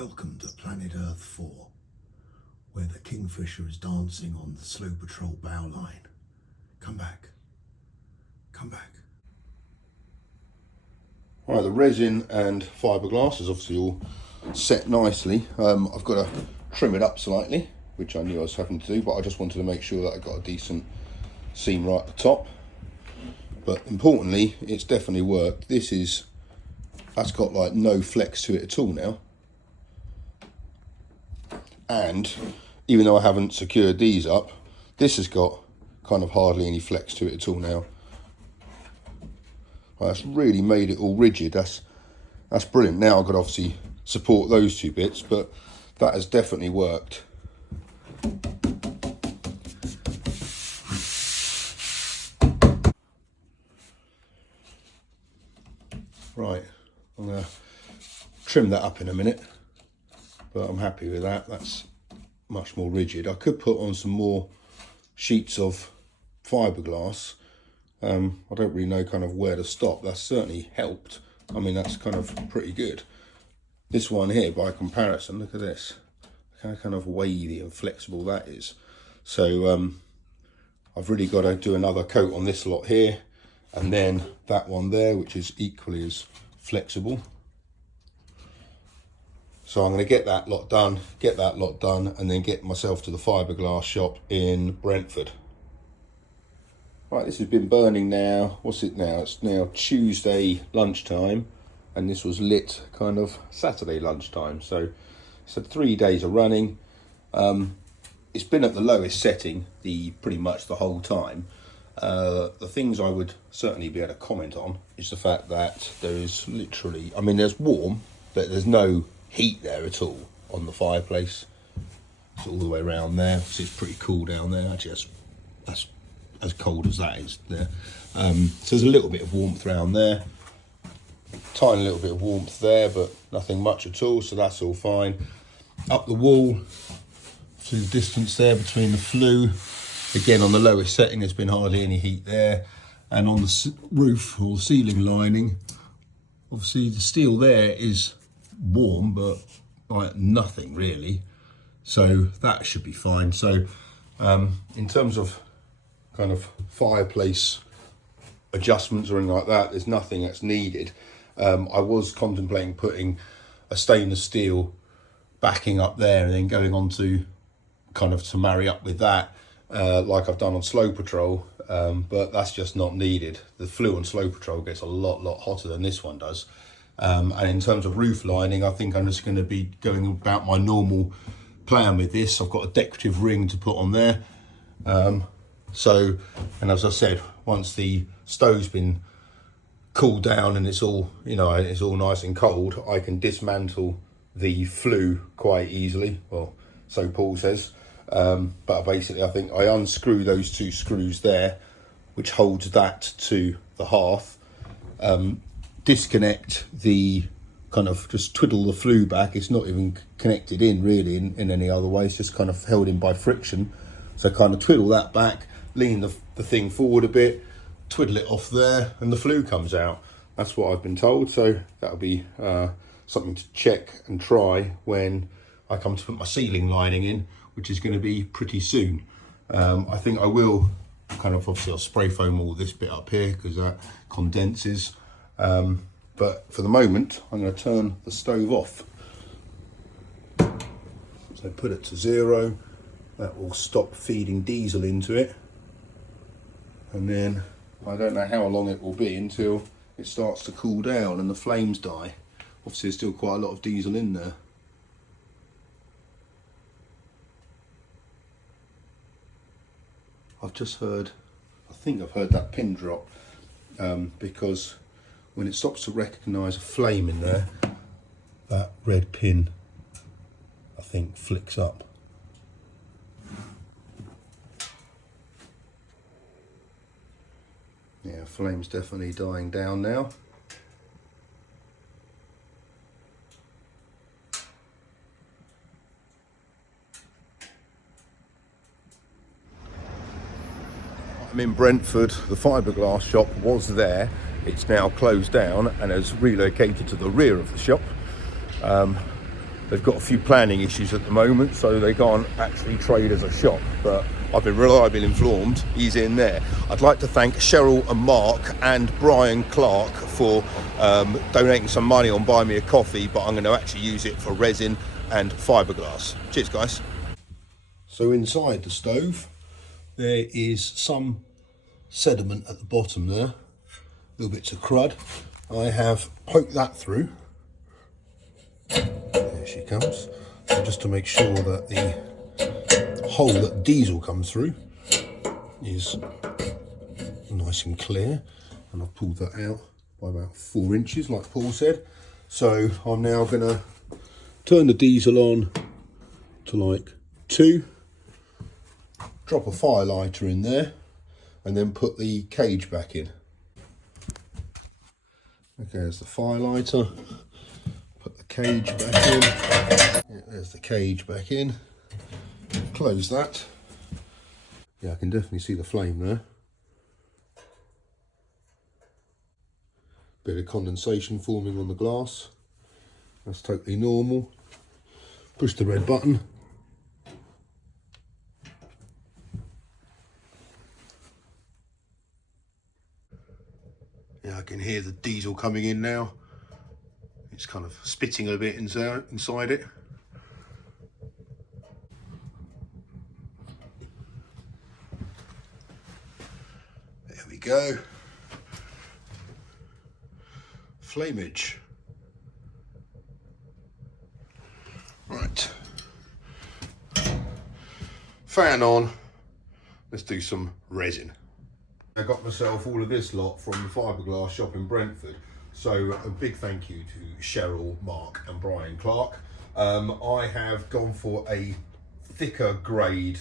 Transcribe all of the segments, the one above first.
Welcome to Planet Earth 4, where the Kingfisher is dancing on the slow patrol bow line. Come back. Come back. Right, the resin and fiberglass is obviously all set nicely. I've got to trim it up slightly, which I knew I was having to do, but I just wanted to make sure that I got a decent seam right at the top. But importantly, it's definitely worked. That's got like no flex to it at all now. And even though I haven't secured these up, this has got kind of hardly any flex to it at all now. That's really made it all rigid. That's brilliant. Now I've got to obviously support those two bits, but that has definitely worked. Right, I'm going to trim that up in a minute, but I'm happy with that. That's much more rigid. I could put on some more sheets of fiberglass. I don't really know kind of where to stop. That's certainly helped. I mean, that's kind of pretty good. This one here, by comparison, look at this. Look how kind of wavy and flexible that is. So I've really got to do another coat on this lot here, and then that one there, which is equally as flexible. So I'm going to get that lot done, and then get myself to the fiberglass shop in Brentford. Right, this has been burning now. What's it now? It's now Tuesday lunchtime, and this was lit kind of Saturday lunchtime. So it's had 3 days of running. It's been at the lowest setting pretty much the whole time. The things I would certainly be able to comment on is the fact that there is literally, I mean, there's warm, but there's no heat there at all on the fireplace. It's all the way around there. So it's pretty cool down there. Actually, that's as cold as that is there. So there's a little bit of warmth around there. Tiny little bit of warmth there, but nothing much at all. So that's all fine. Up the wall, to the distance there between the flue. Again, on the lowest setting, there's been hardly any heat there. And on the roof or ceiling lining, obviously the steel there is warm, but like nothing really. So that should be fine. So in terms of kind of fireplace adjustments or anything like that, there's nothing that's needed. I was contemplating putting a stainless steel backing up there and then going on to kind of to marry up with that. Like I've done on Slow Patrol, but that's just not needed. The flue on Slow Patrol gets a lot hotter than this one does. And in terms of roof lining, I think I'm just going to be going about my normal plan with this. I've got a decorative ring to put on there. So, and as I said, once the stove's been cooled down and it's all, you know, it's all nice and cold, I can dismantle the flue quite easily. Well, so Paul says. But basically, I think I unscrew those two screws there, which holds that to the hearth. Disconnect the kind of, just twiddle the flue back. It's not even connected in really in any other way. It's just kind of held in by friction. So kind of twiddle that back, lean the thing forward a bit, twiddle it off there, and the flue comes out. That's what I've been told. So that'll be something to check and try when I come to put my ceiling lining in, which is going to be pretty soon. I think I will kind of, obviously I'll spray foam all this bit up here because that condenses. But for the moment, I'm going to turn the stove off. So put it to 0. That will stop feeding diesel into it. And then I don't know how long it will be until it starts to cool down and the flames die. Obviously there's still quite a lot of diesel in there. I've just heard, I think I've heard that pin drop because when it stops to recognise a flame in there, that red pin, I think, flicks up. Yeah, flame's definitely dying down now. I'm in Brentford. The fiberglass shop was there. It's now closed down and has relocated to the rear of the shop. They've got a few planning issues at the moment, so they can't actually trade as a shop, but I've been reliably informed he's in there. I'd like to thank Cheryl and Mark and Brian Clark for donating some money on Buy Me a Coffee, but I'm going to actually use it for resin and fiberglass. Cheers, guys. So inside the stove, there is some sediment at the bottom there, little bits of crud. I have poked that through. There she comes. So just to make sure that the hole that diesel comes through is nice and clear, and I've pulled that out by about 4 inches like Paul said. So I'm now going to turn the diesel on to like 2, drop a fire lighter in there, and then put the cage back in. Okay, there's the fire lighter. Put the cage back in. Yeah, there's the cage back in. Close that. Yeah, I can definitely see the flame there. Bit of condensation forming on the glass. That's totally normal. Push the red button. Yeah, I can hear the diesel coming in now. It's kind of spitting a bit inside it. There we go. Flameage. Right. Fan on. Let's do some resin. I got myself all of this lot from the fiberglass shop in Brentford. So a big thank you to Cheryl, Mark and Brian Clark. I have gone for a thicker grade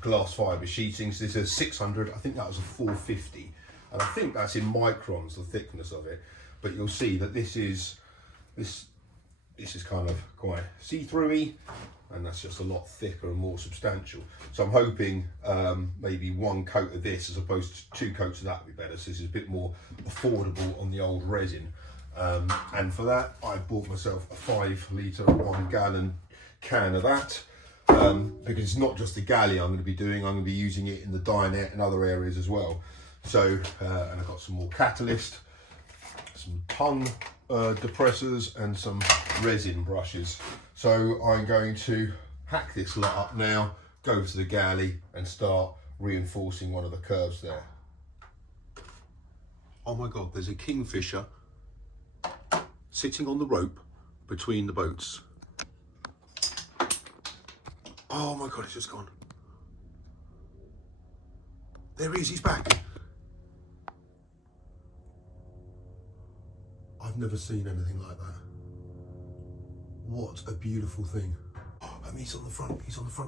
glass fibre sheeting. So this is 600, I think that was a 450. And I think that's in microns, the thickness of it. But you'll see that this is kind of quite see-through-y, and that's just a lot thicker and more substantial. So I'm hoping maybe 1 coat of this as opposed to 2 coats of that would be better. So this is a bit more affordable on the old resin. And for that, I bought myself a 5 litre, 1 gallon can of that. Because it's not just the galley I'm going to be doing, I'm going to be using it in the dinette and other areas as well. So, and I've got some more catalyst, some tongue depressors and some resin brushes. So I'm going to hack this lot up now, go to the galley and start reinforcing one of the curves there. Oh my God, there's a kingfisher sitting on the rope between the boats. Oh my God, he's just gone. There he is, he's back. I've never seen anything like that. What a beautiful thing. Oh, and he's on the front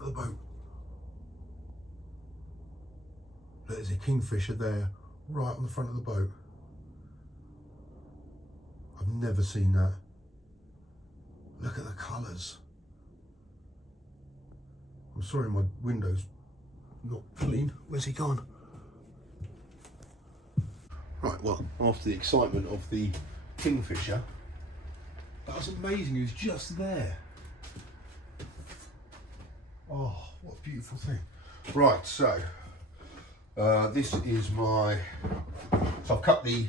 of the boat. There's a kingfisher there, right on the front of the boat. I've never seen that. Look at the colours. I'm sorry, my window's not clean. Where's he gone? Right, well, after the excitement of the kingfisher, that was amazing. He was just there. Oh, what a beautiful thing. Right, so this is my, so I've cut the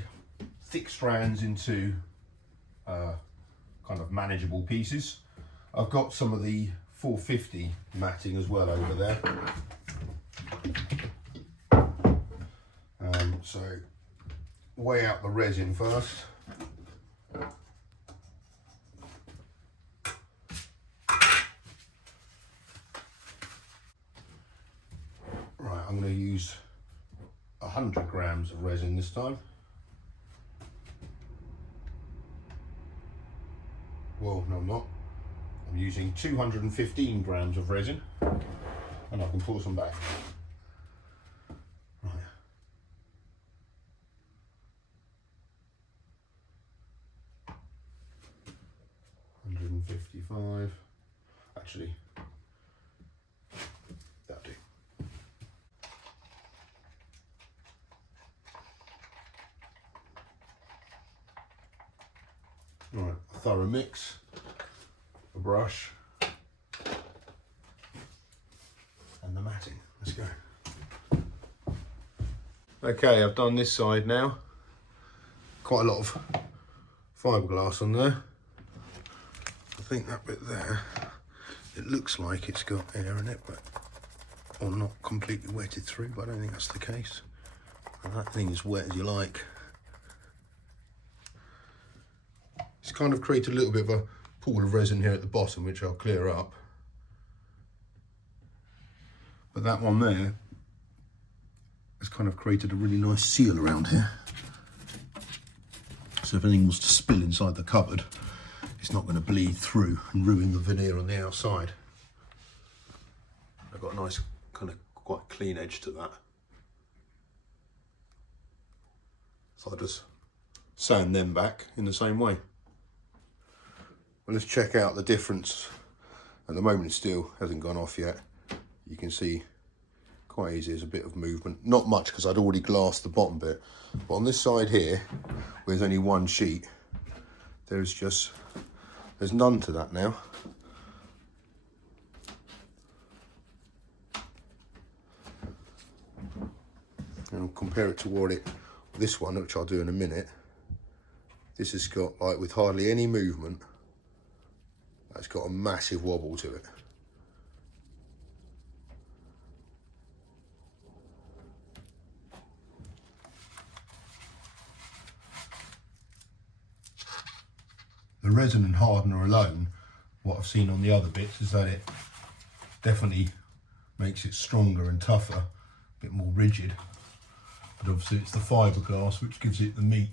thick strands into kind of manageable pieces. I've got some of the 450 matting as well over there. So weigh out the resin first. Right, I'm going to use 100 grams of resin this time. Well, no, I'm not. I'm using 215 grams of resin, and I can pour some back. Right. $155. Actually, that'll do. Right, a thorough mix. brush and the matting. Let's go. Okay, I've done this side now. Quite a lot of fiberglass on there. I think that bit there, it looks like it's got air in it, but or not completely wetted through, but I don't think that's the case. And that thing is wet as you like. It's kind of created a little bit of a pool of resin here at the bottom, which I'll clear up. But that one there has kind of created a really nice seal around here. So if anything was to spill inside the cupboard, it's not going to bleed through and ruin the veneer on the outside. I've got a nice kind of quite clean edge to that. So I'll just sand them back in the same way. Well, let's check out the difference. At the moment it still hasn't gone off yet. You can see quite easy, there's a bit of movement. Not much because I'd already glassed the bottom bit. But on this side here, where there's only one sheet, there's none to that now. And I'll compare it to this one, which I'll do in a minute. This has got, like, with hardly any movement, it's got a massive wobble to it. The resin and hardener alone, what I've seen on the other bits is that it definitely makes it stronger and tougher, a bit more rigid. But obviously it's the fiberglass which gives it the meat.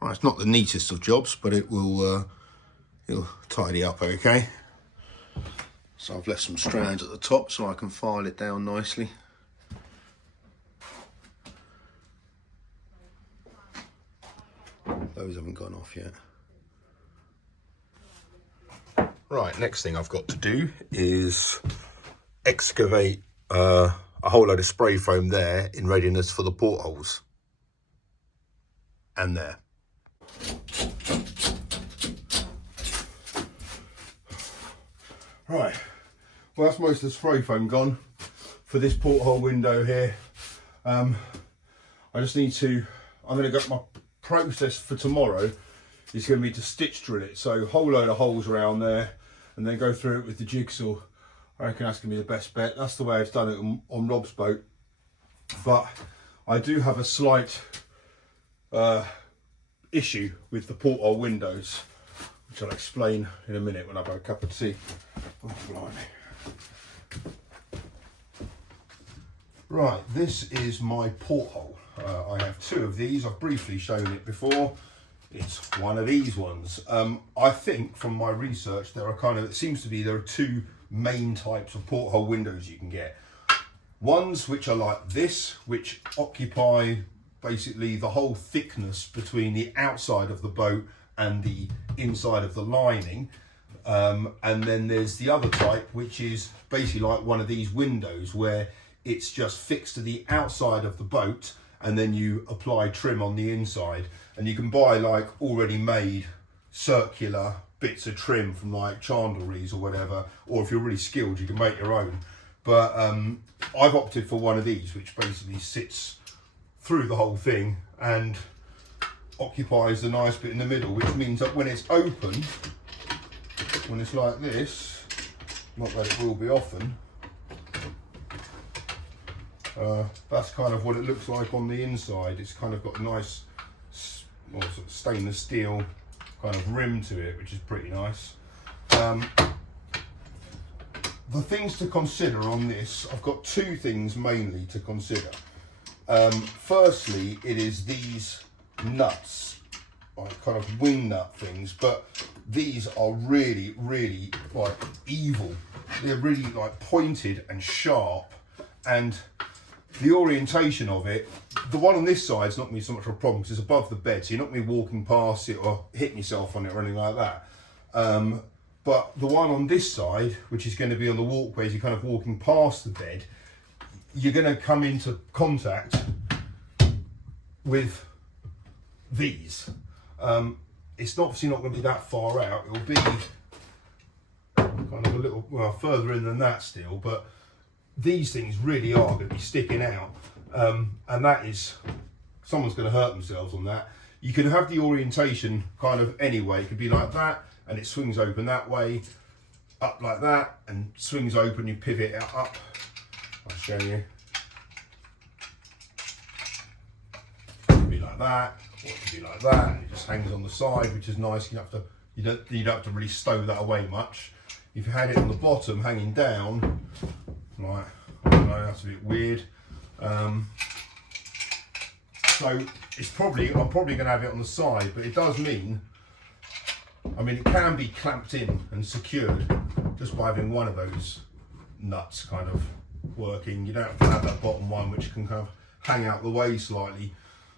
Right, it's not the neatest of jobs, but it'll tidy up okay. So I've left some strands at the top so I can file it down nicely. Those haven't gone off yet. Right, next thing I've got to do is excavate a whole load of spray foam there in readiness for the portholes. And there. Right, well that's most of the spray foam gone for this porthole window here. I just need to, I'm going to get my process for tomorrow is going to be to stitch drill it. So a whole load of holes around there and then go through it with the jigsaw. I reckon that's going to be the best bet. That's the way I've done it on Rob's boat. But I do have a slight issue with the porthole windows, which I'll explain in a minute when I've had a cup of tea. Oh, blimey. Right, this is my porthole. I have two of these. I've briefly shown it before. It's one of these ones. I think from my research there are two main types of porthole windows you can get. Ones which are like this, which occupy basically the whole thickness between the outside of the boat and the inside of the lining. And then there's the other type, which is basically like one of these windows where it's just fixed to the outside of the boat and then you apply trim on the inside. And you can buy like already made circular bits of trim from like chandleries or whatever, or if you're really skilled you can make your own. But I've opted for one of these which basically sits through the whole thing and occupies the nice bit in the middle, which means that when it's open, when it's like this, not that it will be often, that's kind of what it looks like on the inside. It's kind of got a nice sort of stainless steel kind of rim to it, which is pretty nice. The things to consider on this, I've got two things mainly to consider. Firstly, it is these nuts like kind of wing nut things, but these are really, really like evil. They're really like pointed and sharp, and the orientation of it, the one on this side is not going to be so much of a problem because it's above the bed, so you're not going to be walking past it or hitting yourself on it or anything like that. But the one on this side, which is going to be on the walkway as you're kind of walking past the bed, you're going to come into contact with these. It's obviously not going to be that far out. It'll be kind of a little, well, further in than that still, but these things really are going to be sticking out. And that is, someone's going to hurt themselves on that. You can have the orientation kind of anyway. It could be like that, and it swings open that way, up like that, and swings open, you pivot it up. I'll show you. It could be like that, or it could be like that, and it just hangs on the side, which is nice. You don't have to really stow that away much. If you had it on the bottom hanging down, like, I don't know, that's a bit weird. So it's I'm probably going to have it on the side, but it does mean, I mean, it can be clamped in and secured just by having one of those nuts kind of working. You don't have to have that bottom one, which can kind of hang out the way slightly.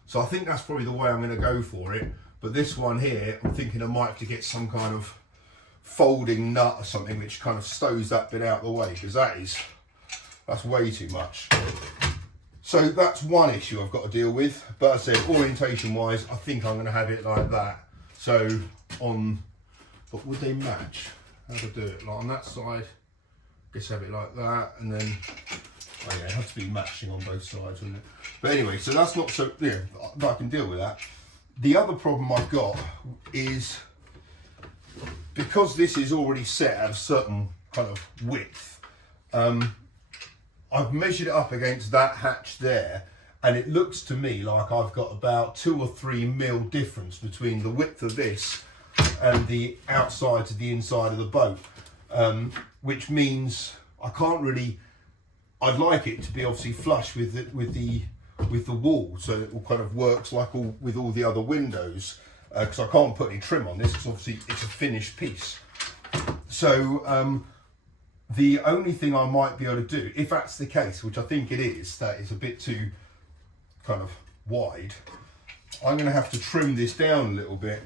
So I think that's probably the way I'm going to go for it. But this one here, I'm thinking I might have to get some kind of folding nut or something which kind of stows that bit out the way, because that's way too much. So that's one issue I've got to deal with. But as I said, orientation wise, I think I'm going to have it like that. So but would they match? How to do it? Like on that side, I guess have it like that, and then, oh yeah, it has to be matching on both sides, wouldn't it? But anyway, so that's not so, yeah, I can deal with that. The other problem I've got is, because this is already set at a certain kind of width, I've measured it up against that hatch there, and it looks to me like I've got about 2 or 3 mil difference between the width of this and the outside to the inside of the boat, which means I can't really, I'd like it to be obviously flush with the wall, so it all kind of works like with all the other windows, because I can't put any trim on this because obviously it's a finished piece. So the only thing I might be able to do, if that's the case, which I think it is, that is a bit too kind of wide, I'm going to have to trim this down a little bit.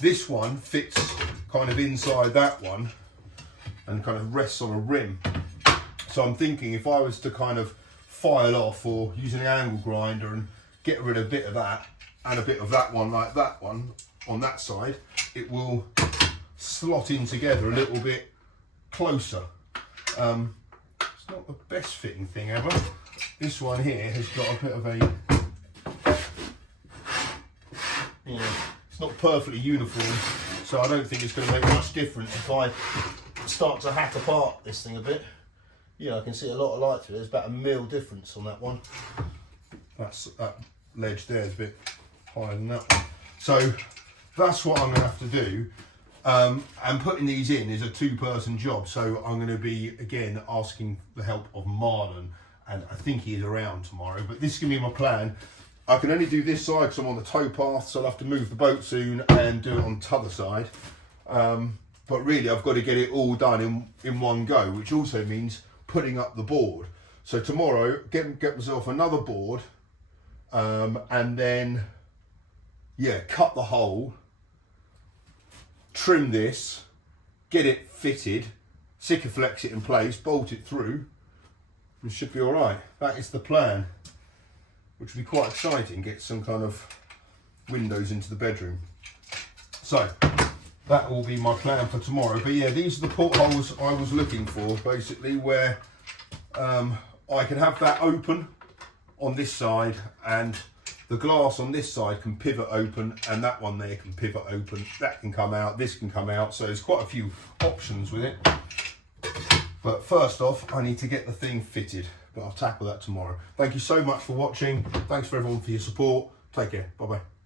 This one fits kind of inside that one and kind of rests on a rim. So I'm thinking if I was to kind of file off or use an angle grinder and get rid of a bit of that and a bit of that one like that one on that side, it will slot in together a little bit closer. It's not the best fitting thing ever. This one here has got a bit of a, you know, it's not perfectly uniform, so I don't think it's going to make much difference if I start to hack apart this thing a bit. Yeah, I can see a lot of light through it. There's about 1 mil difference on that one. That ledge there is a bit higher than that one. So that's what I'm going to have to do. And putting these in is a 2-person job, so I'm going to be again asking the help of Marlon, and I think he is around tomorrow, but this is going to be my plan. I can only do this side because I'm on the tow path, so I'll have to move the boat soon and do it on the other side. But really I've got to get it all done in one go, which also means putting up the board. So tomorrow get myself another board, and then yeah, cut the hole, trim this, get it fitted, Sikaflex it in place, bolt it through, and it should be all right. That is the plan, which will be quite exciting. Get some kind of windows into the bedroom. So that will be my plan for tomorrow. But yeah, these are the portholes I was looking for, basically, where I can have that open on this side, and the glass on this side can pivot open, and that one there can pivot open. That can come out, this can come out. So there's quite a few options with it. But first off, I need to get the thing fitted, but I'll tackle that tomorrow. Thank you so much for watching. Thanks for everyone for your support. Take care. Bye-bye.